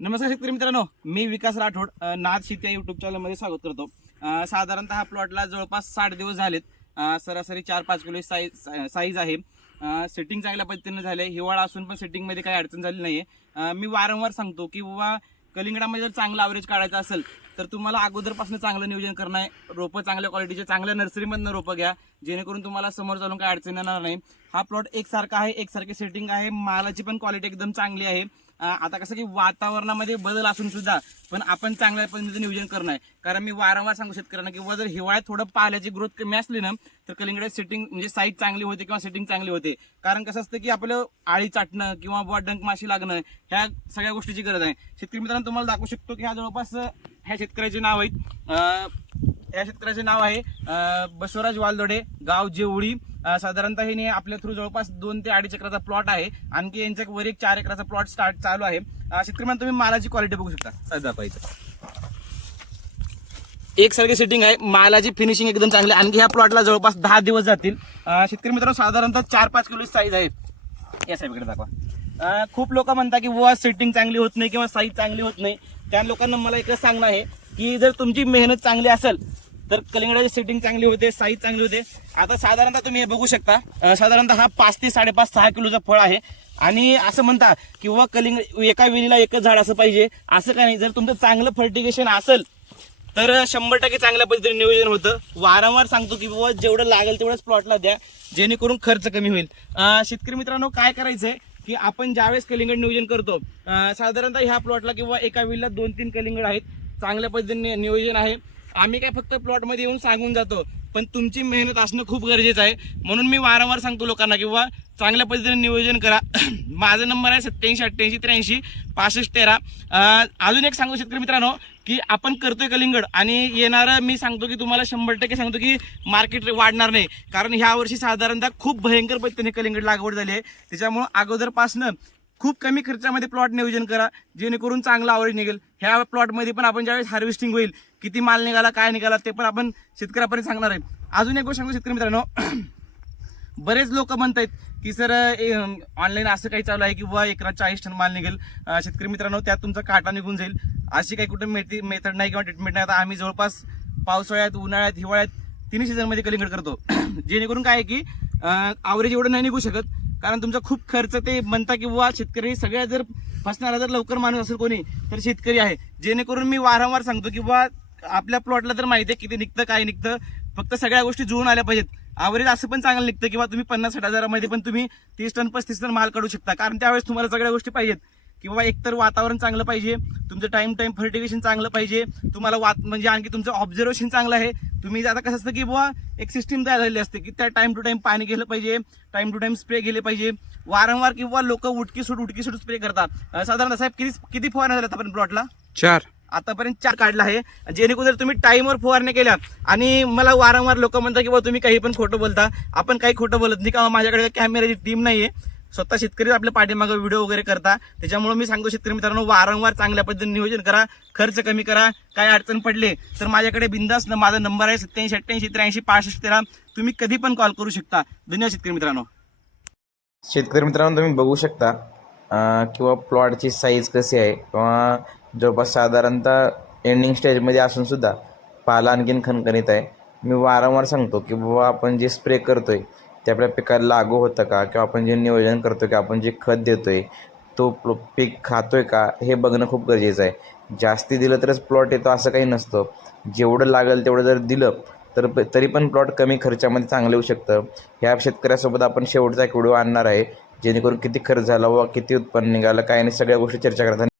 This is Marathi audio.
नमस्कार शेतकरी मित्रांनो मी विकास राठोड नाथ शेती या युट्यूब चॅनलमध्ये स्वागत करतो. साधारणतः हा प्लॉटला जवळपास साठ दिवस झालेत. सरासरी चार पाच किलो साईज साईज आहे. सेटिंग चांगल्या पद्धतीने झाले हिवाळा असून पण सेटिंगमध्ये काही अडचण झाली नाही आहे मी वारंवार सांगतो की बाबा कलिंगडामध्ये जर चांगलं ॲव्हरेज काढायचं असेल तर तुम्हाला अगोदरपासून चांगलं नियोजन करणं आहे. रोपं चांगल्या क्वालिटीचे चांगल्या नर्सरीमधनं रोपं घ्या. जेणेकरून तुम्हाला समोर चालून काही अडचण येणार नाही. हा प्लॉट एकसारखा आहे एकसारखी सेटिंग आहे. मालाची पण क्वालिटी एकदम चांगली आहे. आता कसं की वातावरणामध्ये बदल असून सुद्धा पण आपण चांगल्या पद्धतीने नियोजन करणं आहे कारण मी वारंवार सांगू शेतकऱ्यांना किंवा जर हिवाळ्यात थोडं पाल्याची ग्रोथ कमी असली ना तर कलिंगडे सेटिंग म्हणजे साईज चांगली होते किंवा सेटिंग चांगली होते. कारण कसं असतं की आपलं आळी चाटणं किंवा बुवा डंक माशी लागणं ह्या सगळ्या गोष्टीची गरज आहे. शेतकरी मित्रांनो तुम्हाला दाखवू शकतो की ह्या जवळपास ह्या शेतकऱ्याचे नाव आहेत. या शेतकऱ्याचे नाव आहे बसवराज वालदोडे गाव जेवळी साधारणतः हे आपल्या थ्रू जवळपास दोन ते अडीच एकराचा प्लॉट आहे. आणखी यांच्या वर एक चार एकराचा प्लॉट स्टार्ट चालू आहे. शेतकरी तुम्ही मालाची क्वालिटी बघू शकता. सध्या पाहिजे. एक सारखी सेटिंग आहे. मालाची फिनिशिंग एकदम चांगली आहे. आणखी ह्या प्लॉटला जवळपास दहा दिवस जातील. शेतकरी मित्रांनो साधारणतः चार पाच किलो साईज आहे. या साहेबकडे दाखवा. खूप लोक म्हणतात की बुवा सेटिंग चांगली होत नाही किंवा साईज चांगली होत नाही. त्या लोकांना मला एकच सांगणं आहे की जर तुमची मेहनत चांगली असेल तर कलिंगडाची सेटिंग चांगली होते साईज चांगली होते. आता साधारणतः तुम्ही हे बघू शकता साधारणतः हा पाच ते साडेपाच सहा किलोचं फळ आहे. आणि असं म्हणता किंवा कलिंग एका वेलीला एकच झाड असं पाहिजे. असं काय नाही? जर तुमचं चांगलं फर्टिगेशन असेल तर शंभर टक्के चांगल्या पद्धतीने नियोजन होतं. वारंवार सांगतो की बाबा जेवढं लागेल तेवढंच प्लॉटला द्या जेणेकरून खर्च कमी होईल. शेतकरी मित्रांनो काय करायचंय की आपण ज्यावेळेस कलिंगड नियोजन करतो साधारणतः ह्या प्लॉटला किंवा एका वेळेला दोन तीन कलिंगड आहेत. चांगल्या पद्धतीने नियोजन आहे. आम्ही काय फक्त प्लॉटमध्ये येऊन सांगून जातो पण तुमची मेहनत असणं खूप गरजेचं आहे. म्हणून मी वारंवार सांगतो लोकांना किंवा चांगल्या पद्धतीने नियोजन करा. माझा नंबर आहे सत्याऐंशी अठ्ठ्याऐंशी त्र्याऐंशी पासष्ट तेरा. अजून एक सांगू शेतकरी मित्रांनो की आपण करतोय कलिंगड आणि येणारं मी सांगतो की तुम्हाला शंभर टक्के सांगतो की मार्केट वाढणार नाही. कारण ह्या वर्षी साधारणतः खूप भयंकर पद्धतीने कलिंगड लागवड झाली आहे. त्याच्यामुळं अगोदरपासनं खूप कमी खर्चामध्ये प्लॉट नियोजन करा जेणेकरून चांगला आवरेज निघेल. ह्या प्लॉटमध्ये पण आपण ज्यावेळेस हार्वेस्टिंग होईल किती माल निघाला काय निघाला ते पण आपण शेतकऱ्यापर्यंत सांगणार आहे. अजून एक गोष्ट सांगतो शेतकरी मित्रांनो. बरेच लोक म्हणत आहेत की सर ऑनलाईन असं काही चालू आहे की बुवा एकरा चाळीस टन माल निघेल. शेतकरी मित्रांनो त्यात तुमचा काटा निघून जाईल. अशी काही कुठे मेथी मेथड नाही किंवा ट्रीटमेंट नाही. आता आम्ही जवळपास पावसाळ्यात उन्हाळ्यात हिवाळ्यात तिन्ही सीझनमध्ये कलिंगड करतो. जेणेकरून काय आहे की आवरेज एवढं नाही निघू शकत. कारण तुमचा खूप खर्च ते म्हणता की बुवा शेतकरी सगळ्या जर फसणारा जर लवकर माणूस असेल कोणी तर शेतकरी आहे. जेणेकरून मी वारंवार सांगतो की बुवा आपल्या प्लॉटला तर माहिती आहे किती निघतं काय निघतं फक्त सगळ्या गोष्टी जुळून आल्या पाहिजेत. ॲव्हरेज असं पण चांगलं निघतं किंवा तुम्ही पन्नास साठ हजारामध्ये पण तुम्ही तीस टन पस्तीस टन माल काढू शकता. कारण त्यावेळेस तुम्हाला सगळ्या गोष्टी पाहिजेत. किंवा एकतर वातावरण चांगलं पाहिजे तुमचं टाईम टाईम फर्टिगेशन चांगलं पाहिजे तुम्हाला वात म्हणजे आणखी तुमचं ऑब्झर्वेशन चांगलं आहे तुम्ही आता कसं असतं की बुवा एक सिस्टीम तयार झालेली असते की त्या टाइम टू टाइम पाणी गेलं पाहिजे टाइम टू टाइम स्प्रे गेले पाहिजे. वारंवार किंवा लोक उटकी सूट उटकी सूट स्प्रे करतात. अं, साधारणतः साहेब किती किती फवारण्या झाल्या आपण प्लॉटला चार. आतापर्यंत चार काढला आहे. जेणेकरून जर तुम्ही टाईमवर फवारण्या केल्या आणि मला वारंवार लोक म्हणतात की बा तुम्ही काही पण खोटं बोलता. आपण काही खोटं बोलत नाही का माझ्याकडे कॅमेराची टीम नाहीये. स्वतः शेतकरीच आपल्या पाठीमागं व्हिडिओ वगैरे करता. त्याच्यामुळे मी सांगतो शेतकरी मित्रांनो वारंवार चांगल्या पद्धतीने नियोजन करा खर्च कमी करा काय अडचण पडले तर माझ्याकडे बिंदास माझा नंबर आहे सत्याऐंशी अठ्ठ्याऐंशी त्र्याऐंशी पासष्ट तेरा. तुम्ही कधी पण कॉल करू शकता. धन्यवाद शेतकरी मित्रांनो. शेतकरी मित्रांनो तुम्ही बघू शकता किंवा प्लॉटची साईज कशी आहे किंवा जवळपास साधारणतः एंडिंग स्टेजमध्ये असून सुद्धा पाला आणखीन खणखणीत आहे. मी वारंवार सांगतो की बाबा आपण जे स्प्रे करतोय ते आपल्या पिकाला लागू होतं का? किंवा आपण जे नियोजन करतो की आपण जे खत देतो आहे तो पीक खातो आहे का? हे बघणं खूप गरजेचं आहे. जास्ती दिलं तरच प्लॉट येतो असं काही नसतं. जेवढं लागेल तेवढं जर दिलं तर तरी पण प्लॉट कमी खर्चामध्ये चांगलं येऊ शकतं. ह्या शेतकऱ्यासोबत आपण शेवटचा एक व्हिडिओ आणणार आहे. जेणेकरून किती खर्च झाला व किती उत्पन्न निघालं काय नाही सगळ्या गोष्टी चर्चा करताना